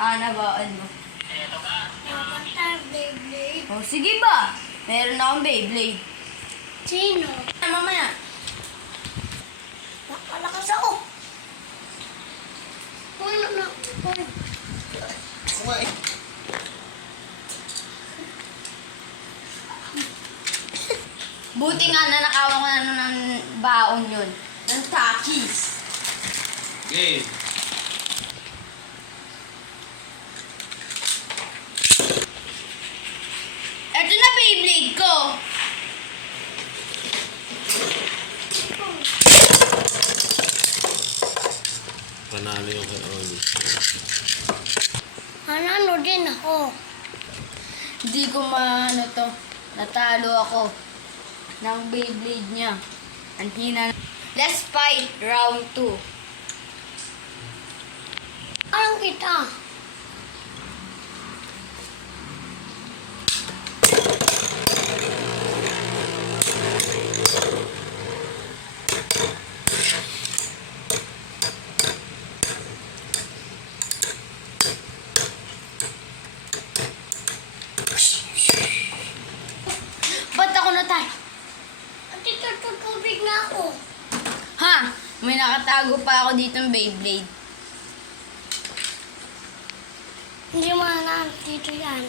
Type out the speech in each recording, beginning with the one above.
Nabaan mo. Nakakanta, Beyblade. O, sige ba? Meron akong Beyblade. Sino? Mamaya. Nakalakas ako. Ano na? Buti nga nanakawan ko na ng baon yun. Ng Takis. Game. Ito na Beyblade ko. Panalo yung kay Oli. Ano din ako. Hindi ko maano to. Natalo ako ng Beyblade niya. Ang hina. Let's fight round 2. Anong kita? Ba't ako natalo? At ito tutubig na ako. Ha? May nakatago pa ako dito ng Beyblade. Hindi mo na dito yan.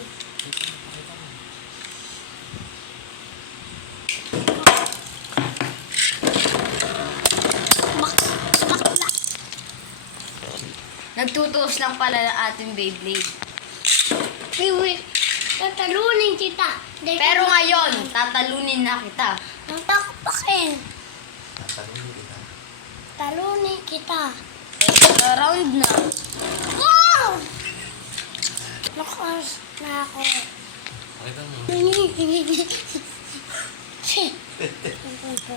Nagtutuos lang pala ng ating Beyblade. Wait. Tatalunin kita. Dahil Pero ka- ngayon, tatalunin na kita. Ang takpakin. Talunin kita. Round na. Wow! Lakas na ako. Pakita mo. Hingi.